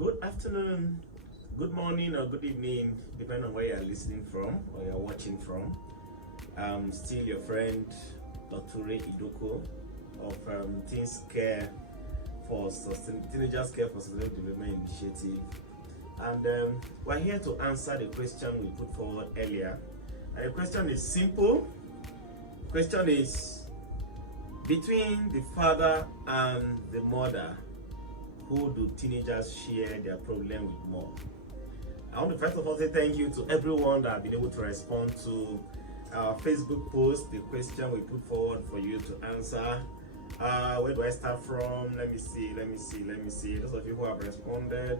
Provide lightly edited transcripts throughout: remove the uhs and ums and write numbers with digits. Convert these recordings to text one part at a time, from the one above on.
Good afternoon, good morning, or good evening, depending on where you're listening from or you're watching from. I'm still your friend, Dr. Idoko of Teenagers Care for Sustainable Development Initiative. And we're here to answer the question we put forward earlier. And the question is simple. The question is, between the father and the mother, who do teenagers share their problem with more? I want to first of all say thank you to everyone that have been able to respond to our Facebook post, the question we put forward for you to answer. Where do I start from? Let me see. Those of you who have responded,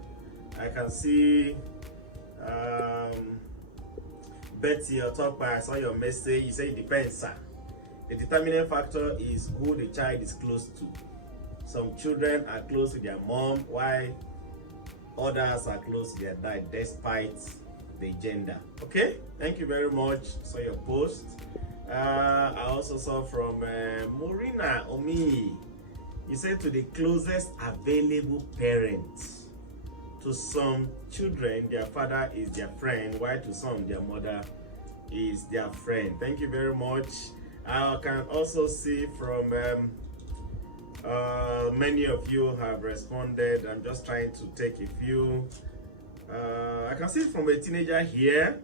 I can see Betty or Talk, I saw your message. You say it depends, sir. The determining factor is who the child is close to. Some children are close to their mom, while others are close to their dad, despite the gender. Okay, thank you very much. Saw your post. I also saw from Morina Omi. You said to the closest available parent. To some children, their father is their friend, while to some, their mother is their friend. Thank you very much. I can also see from many of you have responded. I'm just trying to take a few. I can see from a teenager here,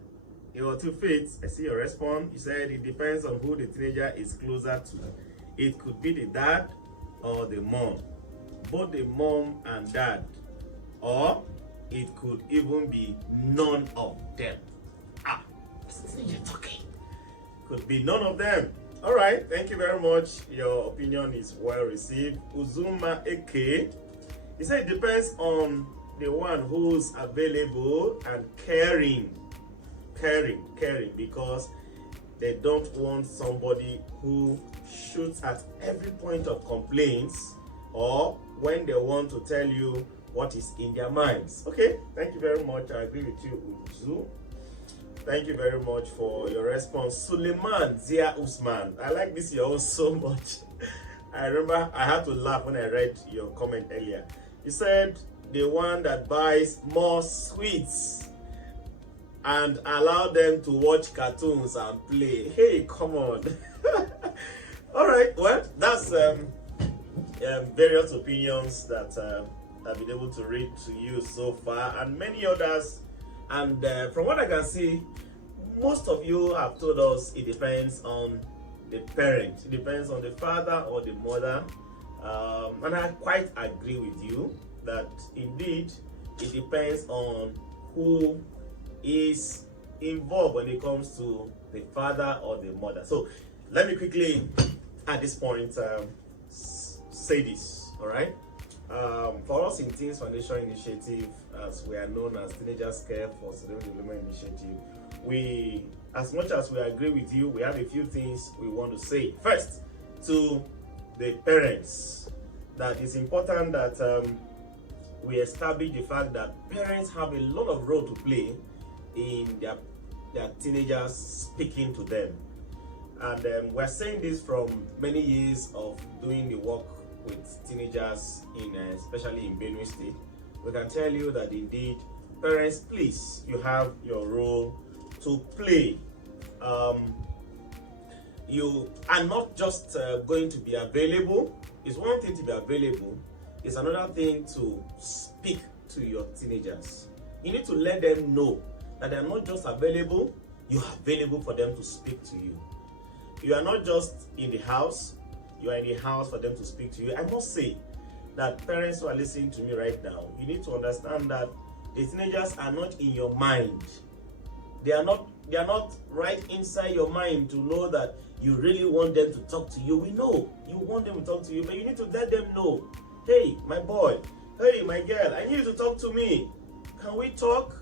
your 2 feet. I see your response. You said it depends on who the teenager is closer to. It could be the dad or the mom, both the mom and dad, or it could even be none of them. You're talking. Could be none of them. All right, thank you very much. Your opinion is well received. Uzuma Eke, he said it depends on the one who's available and caring, because they don't want somebody who shoots at every point of complaints or when they want to tell you what is in their minds. Okay, thank you very much. I agree with you, Uzu. Thank you very much for your response. Suleiman Zia Usman. I like this yours so much. I remember I had to laugh when I read your comment earlier. You said the one that buys more sweets and allow them to watch cartoons and play. Hey, come on. All right, well, that's various opinions that I've been able to read to you so far, and many others. And from what I can see, most of you have told us it depends on the parent. It depends on the father or the mother. And I quite agree with you that indeed it depends on who is involved when it comes to the father or the mother. So let me quickly at this point say this, all right? For us in Teens Foundation Initiative, as we are known as Teenagers Care for Sustainable Development Initiative, we, as much as we agree with you, we have a few things we want to say. First, to the parents, that it's important that we establish the fact that parents have a lot of role to play in their teenagers speaking to them. And we're saying this from many years of doing the work with teenagers, especially in Benue State. We can tell you that indeed, parents, please, you have your role to play. You are not just going to be available. It's one thing to be available. It's another thing to speak to your teenagers. You need to let them know that they're not just available, you are available for them to speak to you. You are not just in the house, you are in the house for them to speak to you. I must say that parents who are listening to me right now, you need to understand that the teenagers are not in your mind. They are not right inside your mind to know that you really want them to talk to you. We know you want them to talk to you, but you need to let them know, hey, my boy, hey, my girl, I need you to talk to me. Can we talk?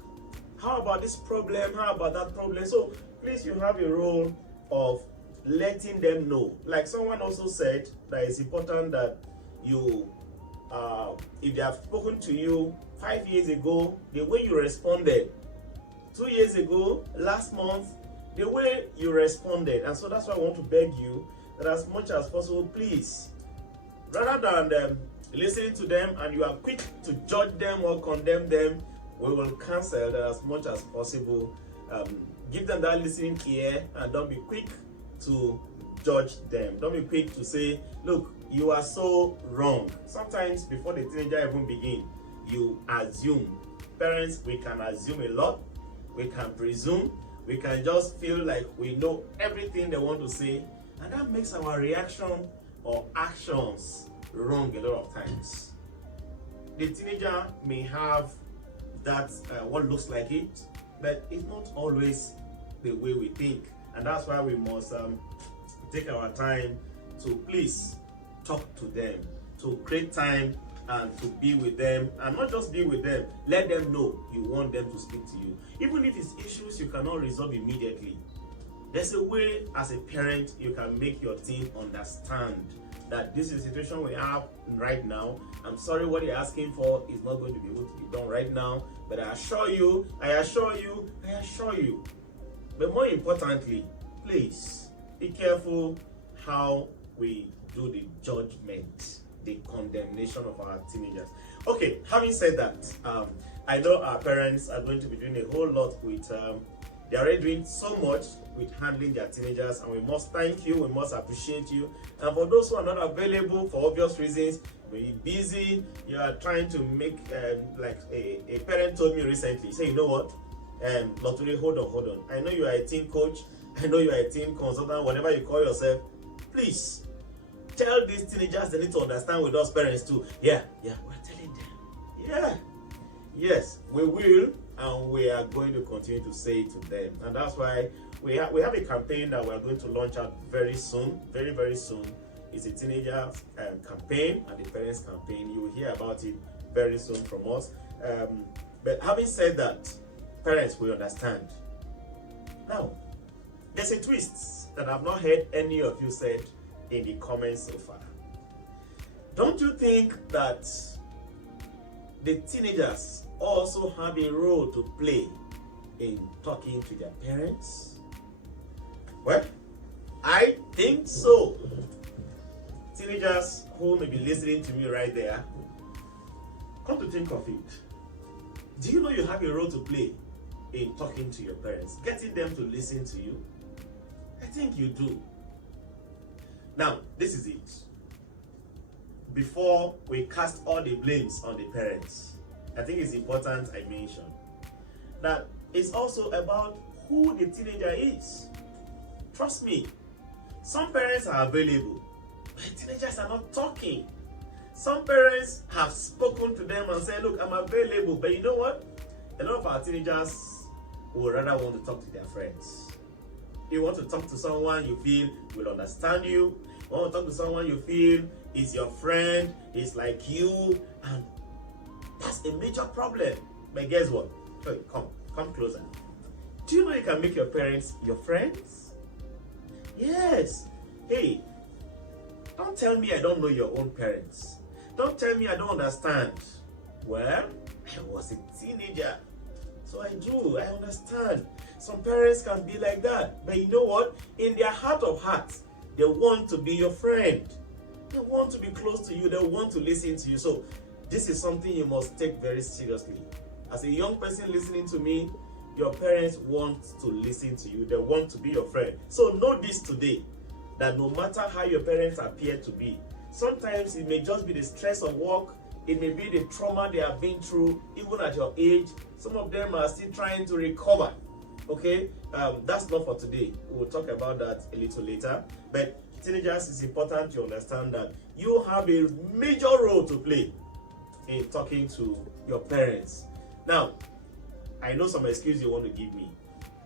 How about this problem? How about that problem? So please, you have a role of letting them know. Like someone also said, that it's important that you, if they have spoken to you 5 years ago, the way you responded, 2 years ago, last month, the way you responded. And so that's why I want to beg you that as much as possible, please, rather than listening to them and you are quick to judge them or condemn them, we will cancel that as much as possible. Give them that listening ear and don't be quick to judge them. Don't be quick to say, look, you are so wrong. Sometimes before the teenager even begin, you assume. Parents, we can assume a lot. We can presume. We can just feel like we know everything they want to say. And that makes our reaction or actions wrong a lot of times. The teenager may have that what looks like it, but it's not always the way we think. And that's why we must take our time to please talk to them, to create time and to be with them, and not just be with them, let them know you want them to speak to you. Even if it's issues you cannot resolve immediately, there's a way as a parent you can make your teen understand that this is the situation we have right now. I'm sorry, what you're asking for is not going to be able to be done right now, but I assure you, but more importantly, please be careful how we do the judgment, the condemnation of our teenagers. Okay, having said that, I know our parents are going to be doing a whole lot with, they're already doing so much with handling their teenagers, and we must thank you, we must appreciate you. And for those who are not available for obvious reasons, when you're busy, you are trying to make, like a parent told me recently, say, you know what, Loturi, hold on. I know you are a teen coach, I know you are a teen consultant, whatever you call yourself. Please, tell these teenagers they need to understand with us parents too. Yeah, we're telling them. Yeah, yes, we will, and we are going to continue to say it to them. And that's why we have a campaign that we're going to launch out very soon, very soon. It's a teenager campaign and the parents campaign. You will hear about it very soon from us. But having said that, parents will understand. Now, there's a twist that I've not heard any of you said in the comments so far. Don't you think that the teenagers also have a role to play in talking to their parents? Well, I think so. Teenagers who may be listening to me right there, come to think of it, do you know you have a role to play in talking to your parents, getting them to listen to you? I think you do. Now, this is it. Before we cast all the blames on the parents, I think it's important I mention that it's also about who the teenager is. Trust me, some parents are available, but teenagers are not talking. Some parents have spoken to them and said, look, I'm available, but you know what? A lot of our teenagers would rather want to talk to their friends. You want to talk to someone you feel will understand you. You want to talk to someone you feel is your friend, is like you, and that's a major problem. But guess what? Come closer. Do you know you can make your parents your friends? Yes. Hey, don't tell me I don't know your own parents. Don't tell me I don't understand. Well, I was a teenager, so I do. I understand. Some parents can be like that. But you know what? In their heart of hearts, they want to be your friend. They want to be close to you. They want to listen to you. So this is something you must take very seriously. As a young person listening to me, your parents want to listen to you. They want to be your friend. So know this today, that no matter how your parents appear to be, sometimes it may just be the stress of work. It may be the trauma they have been through, even at your age. Some of them are still trying to recover. Okay, that's not for today. We'll talk about that a little later. But teenagers, it's important to understand that you have a major role to play in talking to your parents. Now, I know some excuse you want to give me.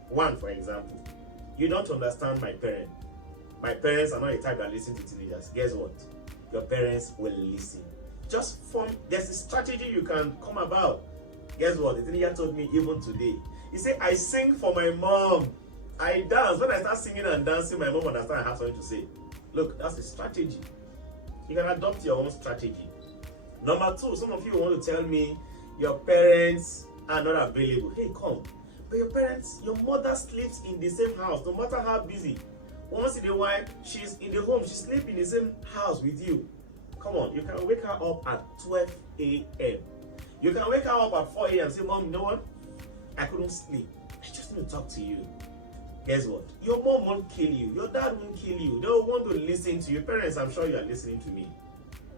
One, for example, you don't understand my parent. My parents are not the type that listen to teenagers. Guess what? Your parents will listen. Just there's a strategy you can come about. Guess what? The teenager told me even today. He said, I sing for my mom. I dance. When I start singing and dancing, my mom understands I have something to say. Look, that's a strategy. You can adopt your own strategy. Number two, some of you want to tell me your parents are not available. Hey, come. But your parents, your mother sleeps in the same house, no matter how busy. Once in a while, she's in the home. She sleeps in the same house with you. Come on, you can wake her up at 12 a.m. You can wake her up at 4 a.m. and say, Mom, you know what? I couldn't sleep. I just need to talk to you. Guess what? Your mom won't kill you. Your dad won't kill you. They'll want to listen to you. Parents, I'm sure you are listening to me.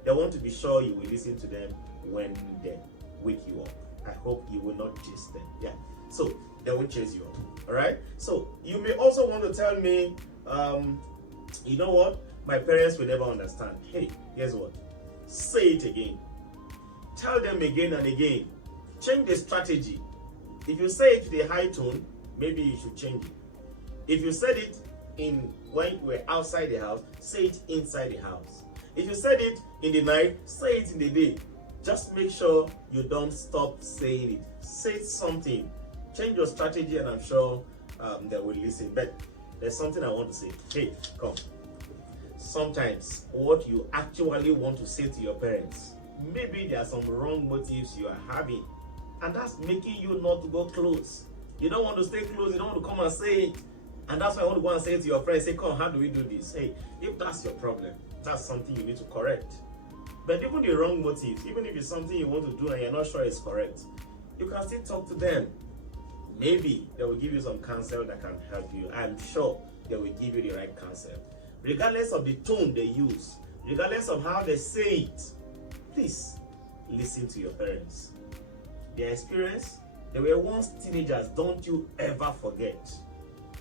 They want to be sure you will listen to them when they wake you up. I hope you will not chase them. Yeah. So they won't chase you up. All right. So you may also want to tell me, you know what? My parents will never understand. Hey, guess what? Say it again. Tell them again and again. Change the strategy. If you say it with a high tone, maybe you should change it. If you said it when you were outside the house, say it inside the house. If you said it in the night, say it in the day. Just make sure you don't stop saying it. Say something. Change your strategy, and I'm sure they will listen. But there's something I want to say. Hey, come. Sometimes what you actually want to say to your parents, maybe there are some wrong motives you are having, and that's making you not to go close. You don't want to stay close. You don't want to come and say it. And that's why I want to go and say it to your friends. Say, come, how do we do this? Hey, if that's your problem, that's something you need to correct. But even the wrong motives, even if it's something you want to do and you're not sure it's correct, you can still talk to them. Maybe they will give you some counsel that can help you. I'm sure they will give you the right counsel. Regardless of the tone they use, regardless of how they say it, please listen to your parents. Their experience, they were once teenagers, don't you ever forget.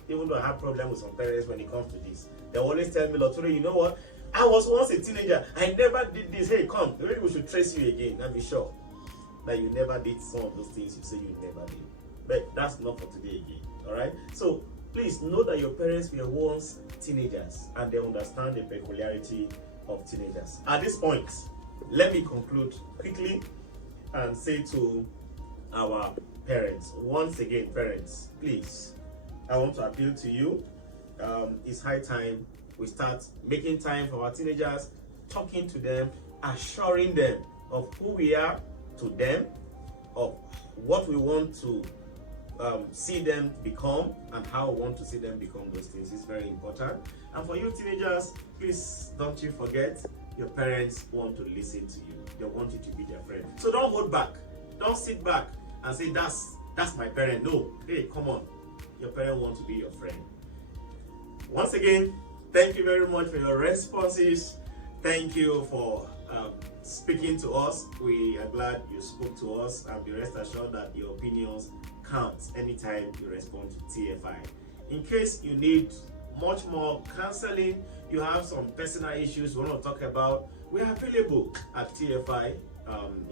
Even though I have problems with some parents when it comes to this, they always tell me, Loturi, you know what? I was once a teenager. I never did this. Hey, come. Maybe we should trace you again and be sure that you never did some of those things you say you never did. But that's not for today again. All right? So please know that your parents were once teenagers and they understand the peculiarity of teenagers. At this point, let me conclude quickly and say to our parents, once again, parents, please, I want to appeal to you. It's high time we start making time for our teenagers, talking to them, assuring them of who we are to them, of what we want to see them become, and how we want to see them become those things. It's very important. And for you teenagers, please don't you forget, your parents want to listen to you. They want you to be their friend. So don't hold back. Don't sit back and say, that's my parent. No. Hey, come on. Your parent wants to be your friend. Once again, thank you very much for your responses. Thank you for speaking to us. We are glad you spoke to us, and be rest assured that your opinions count anytime you respond to TFI. In case you need much more counseling, you have some personal issues you want to talk about, we are available at TFI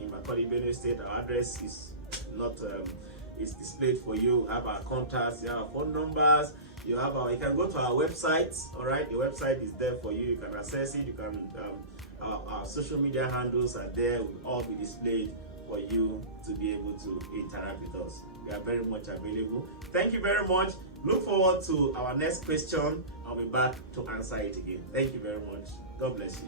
in Macaulay, Benue State. Our address is not is displayed for you. We have our contacts, you have our phone numbers, you can go to our website. All right, the website is there for you. You can access it. You can our social media handles are there, will all be displayed for you to be able to interact with us. We are very much available. Thank you very much. Look forward to our next question. I'll be back to answer it again. Thank you very much. God bless you.